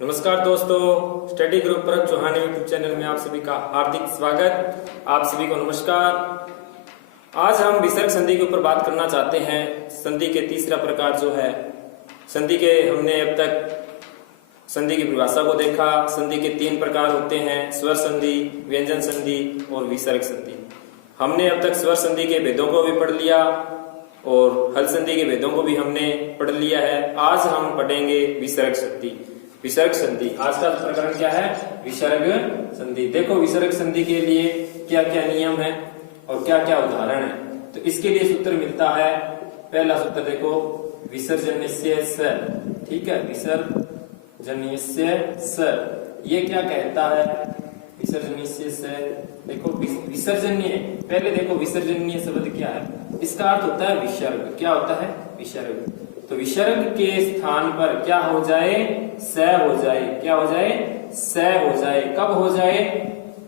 नमस्कार दोस्तों, study group पर चौहान यूट्यूब चैनल में आप सभी का हार्दिक स्वागत। आप सभी को नमस्कार। आज हम विसर्ग संधि के ऊपर बात करना चाहते हैं। संधि के तीसरा प्रकार जो है संधि के, हमने अब तक संधि की परिभाषा को देखा। संधि के तीन प्रकार होते हैं, स्वर संधि, व्यंजन संधि और विसर्ग संधि। हमने अब तक स्वर संधि के भेदों को भी पढ़ लिया और हल संधि के भेदों को भी हमने पढ़ लिया है। आज हम पढ़ेंगे विसर्ग संधि। विसर्ग संधि आज का प्रकरण क्या है? विसर्ग संधि। देखो विसर्ग संधि के लिए क्या क्या नियम है और क्या क्या उदाहरण है। तो इसके लिए सूत्र मिलता है। पहला सूत्र देखो, विसर्जन्यस्य स। ठीक है, विसर्जन्यस्य स ये क्या कहता है? विसर्जन्यस्य स देखो विसर्जन्य, पहले देखो विसर्जन्य शब्द क्या है? इसका अर्थ होता है विसर्ग। क्या होता है? विसर्ग। तो विसर्ग के स्थान पर क्या हो जाए? स हो जाए। क्या हो जाए? स हो जाए। कब हो जाए?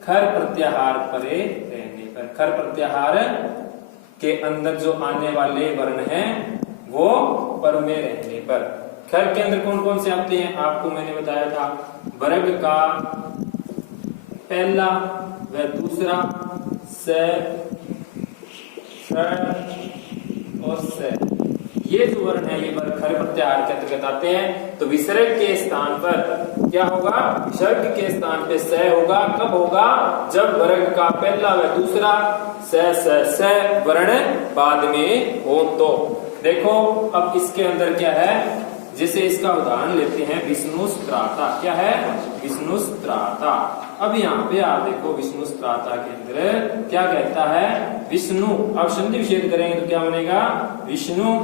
खर प्रत्याहार परे रहने पर। खर प्रत्याहार के अंदर जो आने वाले वर्ण हैं वो पर में रहने पर। खर के अंदर कौन कौन से आते हैं? आपको मैंने बताया था, वर्ग का पहला व दूसरा, स, और स, ये जो वर्ण है ये वर्ण खर प्रत्याहार के अंतर्गत आते हैं। तो विसर्ग के स्थान पर क्या होगा? विसर्ग के स्थान पे स होगा। कब होगा? जब वर्ग का पहला व दूसरा स वर्ण बाद में हो। तो देखो अब इसके अंदर क्या है, जैसे इसका उदाहरण लेते हैं, विष्णुस्त्राता। क्या है? विष्णुस्त्राता। अब यहाँ पे आप देखो विष्णुस्त्राता के अंदर क्या कहता है? विष्णु। अब संधि विच्छेद करेंगे तो क्या बनेगा? विष्णु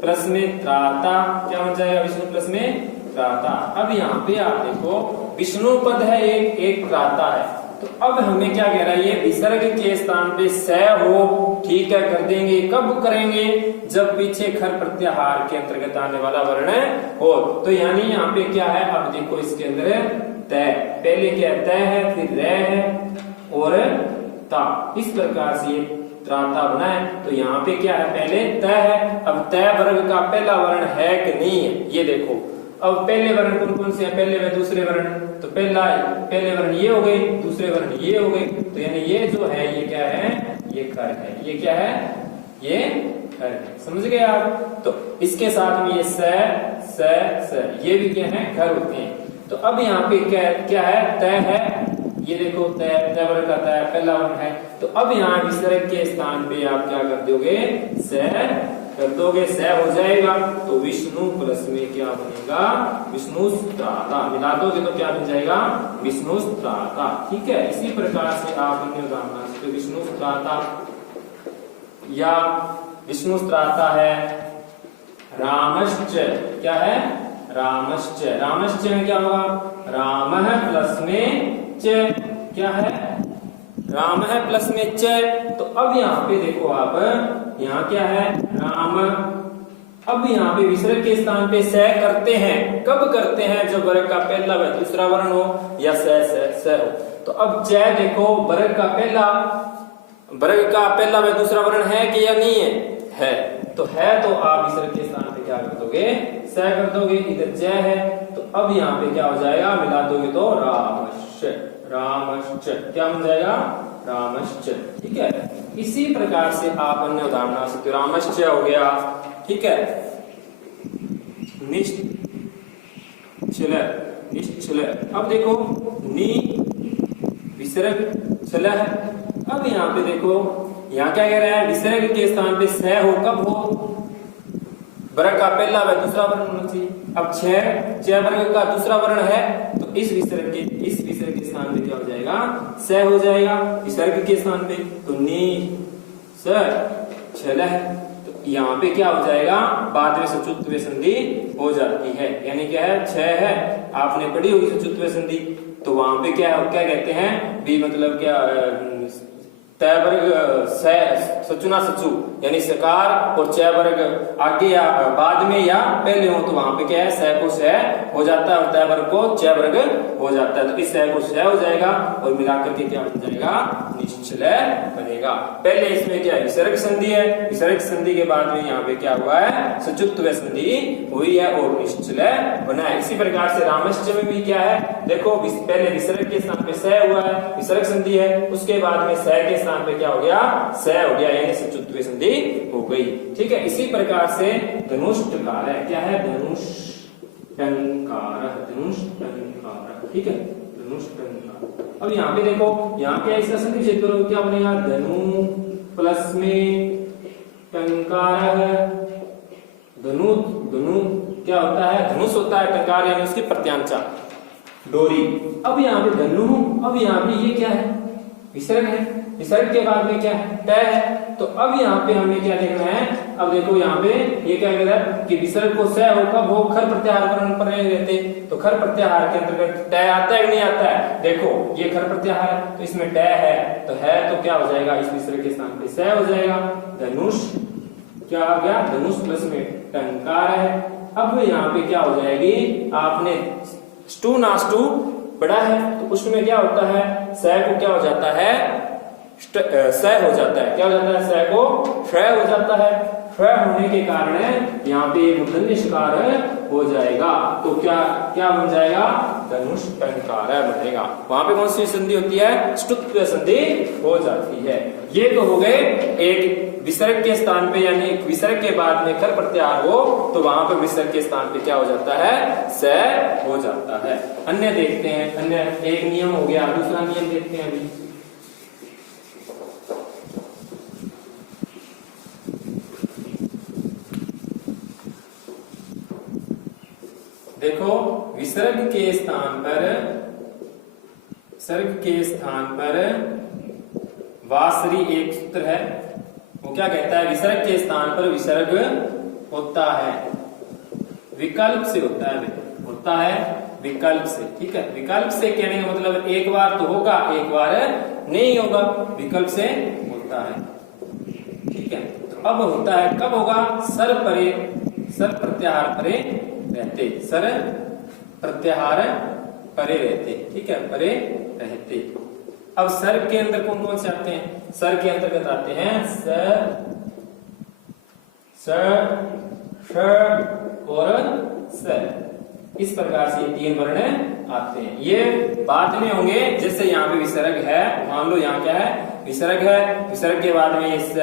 प्लस में त्राता। क्या बन जाएगा? विष्णु प्लस में त्राता। अब यहाँ पे आप देखो विष्णु पद है, एक त्राता है। तो अब हमें क्या कह रहा है? ये विसर्ग के स्थान पे स हो। ठीक है, कर देंगे। कब करेंगे? जब पीछे खर प्रत्याहार के अंतर्गत आने वाला वर्ण हो। तो यानी यहाँ पे क्या है? अब देखो इसके अंदर तय, पहले क्या तय है, फिर रे है और ता। इस प्रकार से ये त्राता बना है। तो यहाँ पे क्या है? पहले तय है। अब तय वर्ग का पहला वर्ण है कि नहीं है ये देखो। अब पहले वर्ण कौन कौन से हैं? पहले व दूसरे वर्ण। तो पहले वर्ण ये हो गए, दूसरे वर्ण ये हो गए। तो यानी ये जो है ये क्या है? ये खर है। ये क्या है? ये खर है। समझ गए आप? तो इसके साथ में ये स ये भी क्या है? खर होते हैं। तो अब यहाँ पे क्या है? तय है। ये देखो तय वर्ग का तय पहला वर्ण है। तो अब यहाँ विसर्ग के स्थान पे आप क्या कर दोगे? स कर दोगे, स हो जाएगा। तो विष्णु प्लस में क्या बनेगा? विष्णुस्त्राता। मिला दोगे तो क्या बन जाएगा? विष्णुस्त्राता। ठीक है, इसी प्रकार से आप अन्य उदाहरण से विष्णुस्त्राता या विष्णुस्त्राता है रामश्च। क्या है? रामश्च। रामश्च में क्या होगा? रामः प्लस में च। क्या है? रामः प्लस में च। तो अब यहाँ पे देखो आप, यहाँ क्या है? राम। अब यहाँ पे विसर्ग के स्थान पे स करते हैं। कब करते हैं? जब वर्ग का पहला व दूसरा वर्ण हो या स हो। तो अब च देखो, वर्ग का पहला व दूसरा वर्ण है कि या नहीं है? तो है। तो आप विसर्ग के स्थान पे क्या कर दोगे? स कर दोगे। इधर च है तो अब यहाँ पे क्या हो जाएगा? मिला दोगे तो रामश्च। रामश्च क्या बन जाएगा? रामश्च। ठीक है, इसी प्रकार से आप अन्य उदाहरण आ सकते हो। रामश्च हो गया। ठीक है, निश्चल। अब देखो नी विसर्ग छल है। अब यहाँ पे देखो, यहाँ क्या कह रहा है? विसर्ग के स्थान पे स हो। कब हो? वर्ग का पहला व दूसरा वर्ण होना चाहिए। अब छ वर्ग का दूसरा वर्ण है तो इस विसर्ग के स्थान पे क्या हो जाएगा? स हो जाएगा विसर्ग के स्थान पे। तो नी स छल है। तो यहाँ पे क्या हो जाएगा? बाद में सचुत्व संधि हो जाती है। यानी क्या है? छ है, आपने पढ़ी होगी सचुत्व संधि। तो वहां पे क्या कहते हैं? भी मतलब क्या? तय वर्ग सचुना सचु यानी सकार और च वर्ग आगे या बाद में या पहले हो तो वहां पे क्या है स को स हो जाता है और त वर्ग को च वर्ग हो जाता है, तो इस स को स हो जाएगा और मिलाकर के क्या बन जाएगा निश्चलय बनेगा। पहले इसमें क्या है विसर्ग संधि है, विसर्ग संधि के बाद में यहाँ पे क्या हुआ है सचुत्व संधि हुई है और निश्चलय बना है। इसी प्रकार से रामश्च में भी क्या है देखो पहले विसर्ग के स्थान पे स हुआ है, विसर्ग संधि है, उसके बाद में स के स्थान पे क्या हो गया स हो गया यानी सचुत्व संधि हो गई। ठीक है, इसी प्रकार से धनुष्टकार है, क्या है धनुष्टंकार, धनुष्टंकार। ठीक है धनुष्टंकार। अब यहाँ पे देखो यहाँ क्या इसका संधि क्षेत्र क्या बनेगा धनु प्लस में टंकार, धनु धनु क्या होता है धनुष होता है, टंकार यानी उसकी प्रत्यांचा डोरी। अब यहाँ पे धनु, अब यहाँ पे ये क्या है विसर्ग है, विसर्ग के बाद में क्या है ट है, तो अब यहाँ पे हमें क्या देखना है, अब देखो यहाँ पे ये क्या कह रहा है कि विसर्ग को स हो कब हो खर प्रत्याहार वर्ण पर रहते, तो खर प्रत्याहार के अंतर्गत ट आता है नहीं आता है, देखो ये खर प्रत्याहार है तो इसमें ट है तो क्या हो जाएगा इस विसर्ग के स्थान पे स हो जाएगा, धनुष क्या आ गया धनुष प्लस में टंकार है। अब यहाँ पे क्या हो जाएगी आपने स्टू नास्टू बड़ा है तो उसमें क्या होता है स को क्या हो जाता है स हो जाता है, क्या हो जाता है स को श हो जाता है, श होने के कारण यहाँ पे मूर्धन्य शकार हो जाएगा, तो क्या क्या बन जाएगा धनुष टंकार बनेगा। वहां पे कौन सी संधि होती है ष्टुत्व संधि हो जाती है। ये तो हो गए एक विसर्ग के स्थान पे यानी विसर्ग के बाद में कर प्रत्याहार हो तो वहां पर विसर्ग के स्थान पे क्या हो जाता है स हो जाता है। अन्य देखते हैं, अन्य एक नियम हो गया, दूसरा नियम देखते हैं अभी। देखो विसर्ग के स्थान पर वासरी एक सूत्र है, वो क्या कहता है विसर्ग के स्थान पर विसर्ग होता है विकल्प से होता है विकल्प से। ठीक है, विकल्प से कहने का मतलब एक बार तो होगा एक बार नहीं होगा, विकल्प से होता है। ठीक है, तो अब होता है कब होगा सर प्रत्याहार परे रहते, सर प्रत्याहार परे रहते। ठीक है, परे रहते। अब सर के अंदर कौन कौन से आते हैं, सर के अंतर्गत आते हैं स और स, इस प्रकार से तीन वर्ण आते हैं। ये बाद में होंगे, जैसे यहाँ पे विसर्ग है, मान लो यहाँ क्या है विसर्ग है, विसर्ग के बाद में ये स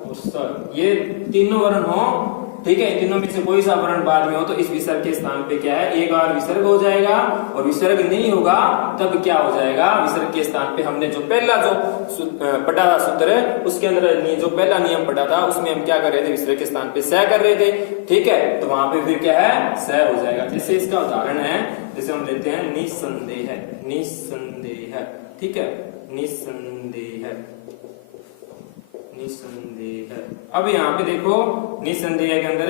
और स, ये तीनों वर्ण हो। ठीक है, तीनों में से कोई सा वर्ण बाद में हो तो इस विसर्ग के स्थान पे क्या है एक बार विसर्ग हो जाएगा, और विसर्ग नहीं होगा तब क्या हो जाएगा विसर्ग के स्थान पे हमने जो पहला जो पढ़ा था सूत्र उसके अंदर जो पहला नियम पढ़ा था उसमें हम क्या कर रहे थे विसर्ग के स्थान पे स कर रहे थे। ठीक है, तो वहां पे फिर क्या है स हो जाएगा। जैसे इसका उदाहरण है, जैसे हम लेते हैं निसंदेह, निसंदेह। ठीक है, निसंदेह, निसंदेह। अब यहाँ पे देखो निसंदेह के अंदर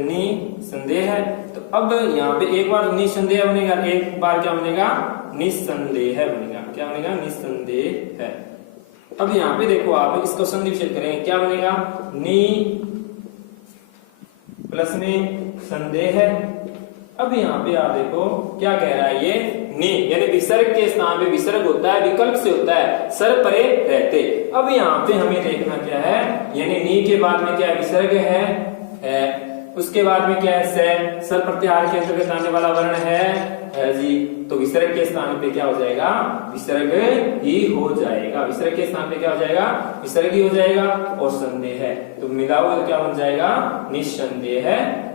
निसंदेह है, तो अब यहाँ पे एक बार निसंदेह बनेगा, एक बार क्या बनेगा निसंदेह बनेगा, क्या बनेगा निसंदेह है। अब यहाँ पे देखो आप इसको संधि विच्छेद करेंगे, क्या बनेगा नी प्लस में संदेह है। अब यहाँ पे आप देखो क्या कह रहा है ये नी, यानी विसर्ग के स्थान पे विसर्ग होता है विकल्प से होता है सर परे रहते। अब यहाँ पे हमें देखना क्या है, यानी नी के बाद में क्या है विसर्ग है, उसके बाद में क्या है सर प्रत्याहार के अंतर्गत आने वाला वर्ण है जी, तो विसर्ग के स्थान पे क्या हो जाएगा विसर्ग ही हो जाएगा, विसर्ग के स्थान पे क्या हो जाएगा विसर्ग ही हो जाएगा। और संदेह है तो मिलाओ तो क्या बन जाएगा निसंदेह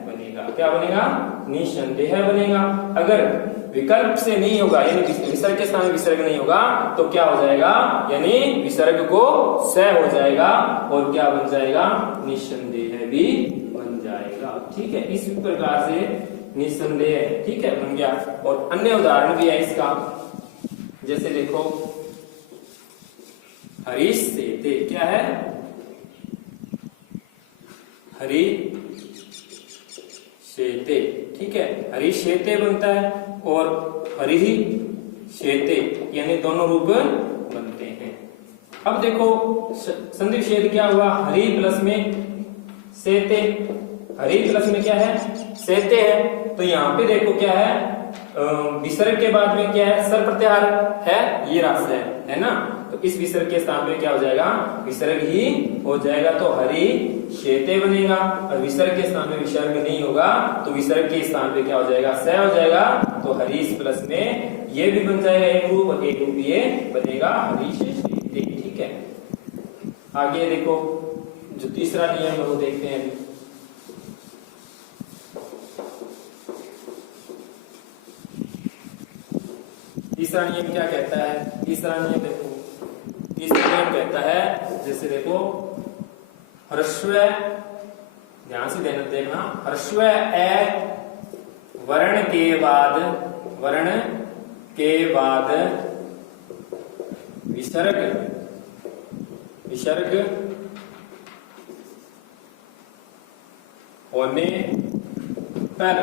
बनेगा, क्या बनेगा निसंदेह बनेगा। अगर विकल्प से नहीं होगा यानी विसर्ग के स्थान में विसर्ग नहीं होगा तो क्या हो जाएगा यानी विसर्ग को स हो जाएगा और क्या बन जाएगा निसंदेह भी बन जाएगा। ठीक है, इस प्रकार से निसंदेह ठीक है बन गया। और अन्य उदाहरण भी है इसका, जैसे देखो हरीश सेते, क्या है हरी शेते। ठीक है, हरी शेते बनता है और हरि शेते यानी दोनों रूप बनते हैं। अब देखो संधि विच्छेद क्या हुआ, हरि प्लस में सेते, हरि प्लस में क्या है, सेते है। तो यहाँ पे देखो क्या है, विसर्ग के बाद में क्या है, सर प्रत्याहार है, ये रास है ना। तो इस विसर्ग के स्थान पे क्या हो जाएगा, विसर्ग ही हो जाएगा। तो हरि शेते बनेगा, और विसर्ग के स्थान में विसर्ग नहीं होगा तो विसर्ग के स्थान पे क्या हो जाएगा, स हो जाएगा। तो हरीश प्लस में ये भी बन जाएगा एक रूप, और एक रूप ये बनेगा हरीश शेते। ठीक है, आगे देखो जो तीसरा नियम है वो देखते हैं अभी। तीसरा नियम क्या कहता है, तीसरा नियम देखो, तीसरा नियम कहता है, जैसे देखो ह्रस्व, ध्यान से देखना, ह्रस्व ए वर्ण के बाद विसर्ग होने पर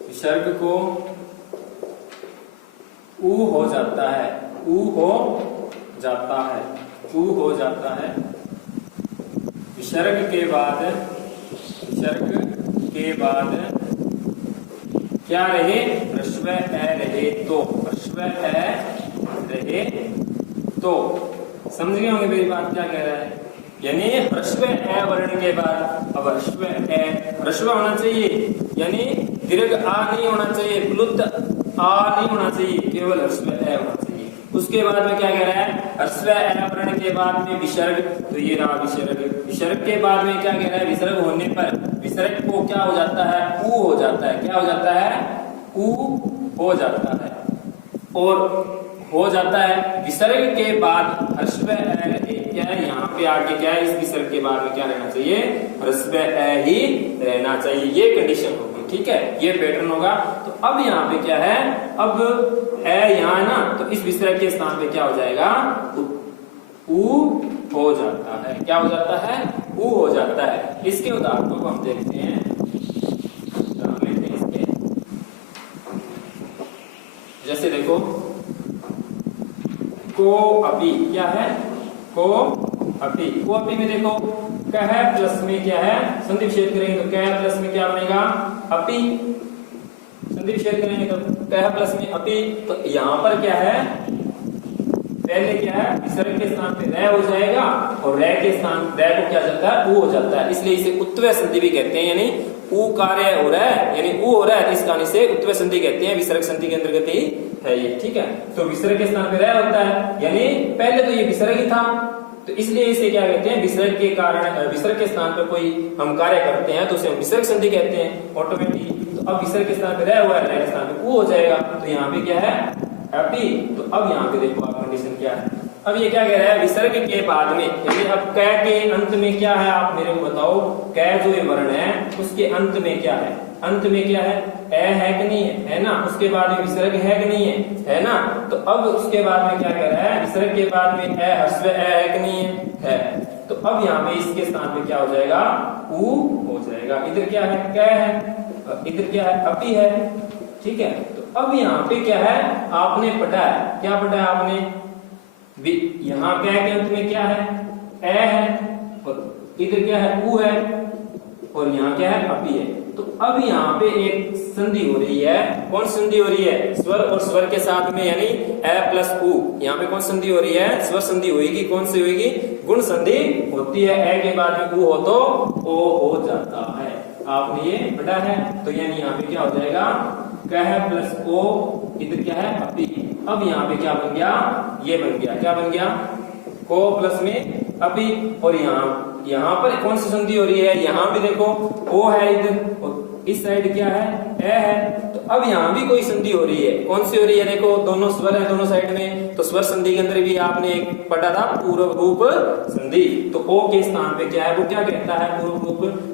विसर्ग को ऊ हो जाता है, विसर्ग के बाद क्या रहे, ह्रस्व ए रहे तो समझ गए होंगे मेरी बात क्या कह रहा है। यानी ह्रस्व ए वर्ण के बाद, अब ह्रस्व ए ह्रस्व होना चाहिए, यानी दीर्घ आ नहीं होना चाहिए, प्लुत आ नहीं होना चाहिए, केवल ह्रस्व ए होना चाहिए। उसके बाद में क्या कह रहा है, ह्रस्व ए वर्ण के बाद में विसर्ग, तो ये रहा विसर्ग के बाद में क्या कह रहा है, विसर्ग होने पर विसर्ग को क्या हो जाता है, ऊ हो जाता है, क्या हो जाता है, ऊ हो जाता है। और हो जाता है विसर्ग के बाद ह्रस्व ए, क्या है यहाँ पे आगे क्या है, इस विसर्ग के बाद में क्या रहना चाहिए, ह्रस्व ए ही रहना चाहिए, ये कंडीशन होगी। ठीक है, ये पैटर्न होगा। तो अब यहाँ पे क्या है, अब ए यहाँ है ना, तो इस विसर्ग के स्थान पे क्या हो जाएगा, ऊ हो जाता है, क्या हो जाता है, ऊ हो जाता है। इसके उदाहरणों को हम देखते हैं, जैसे देखो को अपी, क्या है, को अपी में देखो कह प्लस में क्या है, संधि विच्छेद करेंगे तो कह प्लस में क्या बनेगा, अपी, संधि विच्छेद करेंगे तो कह प्लस में अपी। तो यहाँ पर क्या है, पहले क्या है, विसर्ग के स्थान पे रे हो जाएगा, और रे के स्थान रे को क्या जाता है, ऊ हो जाता है, इसलिए इसे उत्वय संधि भी कहते हैं। यानी ऊ कार्य हो रहा है, यानी ऊ हो रहा है, इस कारण से उत्वय संधि कहते हैं, विसर्ग संधि के अंतर्गत ही है ये। ठीक है, तो विसर्ग के स्थान पे रे होता है, यानी पहले तो ये विसर्ग ही था, तो इसलिए इसे क्या कहते हैं, विसर्ग के कारण, विसर्ग के स्थान पर कोई हम कार्य करते हैं तो उसे हम विसर्ग संधि कहते हैं ऑटोमेटिक। तो अब विसर्ग के स्थान पे रे हुआ है, रे के स्थान पे ऊ हो जाएगा, तो यहाँ पे क्या है, हैप्पी। तो अब यहाँ पे देखो आप कंडीशन क्या है, अब ये क्या कह रहा है, विसर्ग के बाद में, यानी अब कै के अंत में क्या है, आप मेरे को बताओ, कै जो ये वर्ण है उसके अंत में क्या है, अंत में क्या है, ए है कि नहीं है ना, उसके बाद में विसर्ग है कि नहीं है ना। तो अब उसके बाद में क्या कह रहा है, विसर्ग के बाद में ए ह्रस्व ए है कि नहीं है। तो अब यहाँ पे इसके स्थान पे क्या हो जाएगा, ऊ हो जाएगा। इधर क्या है, कै है, इधर क्या है, अपी है। ठीक है, तो अब यहाँ पे क्या है, आपने पढ़ा है, क्या पढ़ा है आपने, यहाँ कै के अंत में क्या है, ए है, और इधर क्या है, ऊ है, और यहाँ क्या है, अपी है। तो अब यहाँ पे एक संधि हो रही है, कौन संधि हो रही है, स्वर और स्वर के साथ में, यानी ए प्लस ऊ। यहाँ पे कौन संधि हो रही है, स्वर संधि होगी, कौन सी होगी, गुण संधि होती है। ए के बाद में ऊ हो तो ओ हो जाता है, आपने ये पढ़ा है। तो यानी यहाँ पे क्या हो जाएगा, कह प्लस ओ, इधर क्या है, अपी। अब यहाँ पे क्या बन गया, ये बन गया, क्या बन गया, को प्लस में अपी। और यहाँ पर कौन सी संधि हो रही है, यहाँ भी देखो ओ है इधर, और इस साइड क्या है, ए है। तो अब यहाँ भी कोई संधि हो रही है, कौन सी हो रही है, देखो दोनों स्वर है दोनों साइड में। तो स्वर संधि के अंदर भी आपने एक पढ़ा था पूर्व रूप संधि। तो ओ के स्थान पे क्या है, वो क्या कहता है,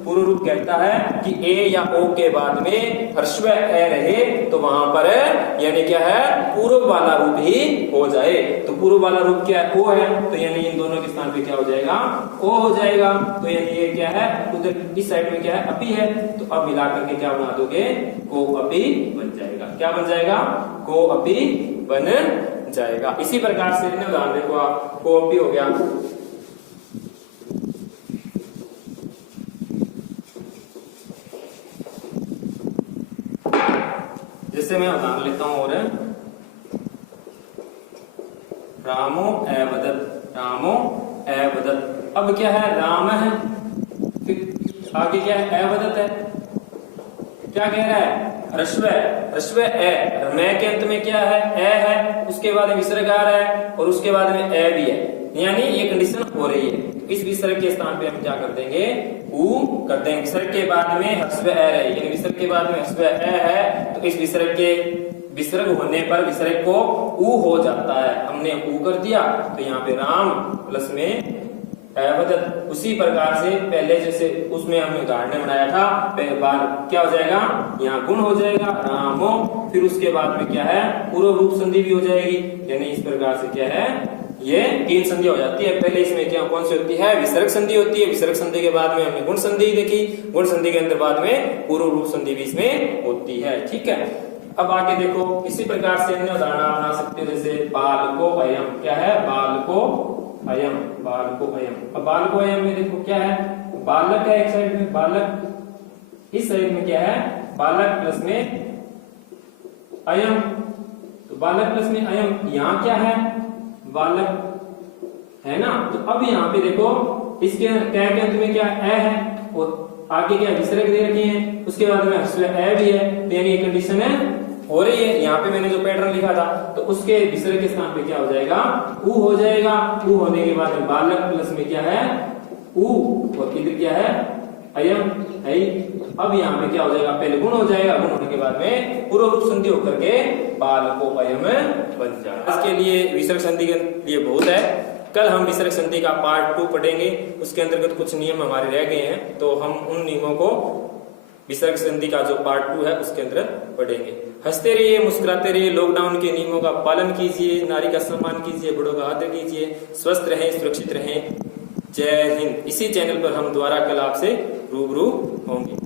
पूर्व रूप कहता है कि ए या ओ के बाद में ह्रस्व ए रहे तो वहां पर यानी क्या है, पूर्व वाला रूप ही हो जाए। तो पूर्व वाला रूप क्या है, ओ है, तो यानी इन दोनों के स्थान पे क्या हो जाएगा, ओ हो जाएगा। तो यानी ये क्या है, उधर इस साइड में क्या है, अपी है। तो अब मिलाकर के क्या बना दोगे, को अपी बन जाएगा, क्या बन जाएगा, कोअपि बन जाएगा। इसी प्रकार से अन्य उदाहरण देखो आप, कोअपि हो गया, जैसे मैं उदाहरण लेता हूं और रामो एवदत्, रामो एवदत्। अब क्या है, राम है, फिर आगे क्या है, एवदत् है। क्या कह रहा है, ह्रस्व ह्रस्व ए, मैं के अंत में क्या है, ए है, उसके बाद विसर्ग आ रहा है और उसके बाद में ए भी है, यानी ये कंडीशन हो रही है। तो इस विसर्ग के स्थान पे हम क्या कर देंगे, ऊ कर देंगे। विसर्ग के बाद में ह्रस्व ए रहे, यानी विसर्ग के बाद में ह्रस्व ए है, तो इस विसर्ग के विसर्ग होने पर विसर्ग को ऊ हो जाता है, हमने ऊ कर दिया, तो यहाँ पे राम प्लस में एवदत्। उसी प्रकार से पहले जैसे उसमें हमने उदाहरण बनाया था, पहले बार क्या हो जाएगा, यहाँ गुण हो जाएगा रामो, फिर उसके बाद में क्या है, पूर्व रूप संधि भी हो जाएगी, यानी इस प्रकार से क्या है, ये 3 संधि हो जाती है। पहले इसमें क्या कौन सी होती है, विसर्ग संधि होती है, विसर्ग संधि के बाद में हमने गुण संधि देखी, गुण संधि के अंदर बाद में पूर्व रूप संधि भी इसमें होती है। ठीक है, अब आगे देखो, इसी प्रकार से अन्य उदाहरण आप बना सकते हो, जैसे बालको अयम, क्या है, बालको अयम, बालको अयम। अब बालको अयम में देखो क्या है, बालक है एक साइड में, बालक इस साइड में क्या है, बालक प्लस में अयम, तो बालक प्लस में अयम, यहाँ क्या है, बालक है ना। तो अब यहाँ पे देखो, इसके क्या के अंत में क्या ए है और आगे क्या विसर्ग दे रखे हैं, उसके बाद में ह्रस्व ए भी है, तो यानी ये कंडीशन है हो रही है। यहाँ पे मैंने जो पैटर्न लिखा था, तो उसके विसर्ग के स्थान पे क्या हो जाएगा, ऊ हो जाएगा। ऊ होने के बाद में बालक प्लस में क्या है, ऊ, और इधर क्या है, अयम है। अब यहाँ पे क्या हो जाएगा, पहले गुण हो जाएगा, गुण होने के बाद में पूर्व रूप संधि होकर के बालको अयम बन जाएगा। इसके लिए विसर्ग संधि के लिए बहुत है, कल हम विसर्ग संधि का पार्ट 2 पढ़ेंगे, उसके अंतर्गत कुछ नियम हमारे रह गए हैं, तो हम उन नियमों को विसर्ग संधि का जो पार्ट 2 है उसके अंदर पढ़ेंगे। हंसते रहिए, मुस्कुराते रहिए, लॉकडाउन के नियमों का पालन कीजिए, नारी का सम्मान कीजिए, बड़ों का आदर कीजिए, स्वस्थ रहें, सुरक्षित रहें। जय हिंद। इसी चैनल पर हम दोबारा कल आपसे रूबरू होंगे।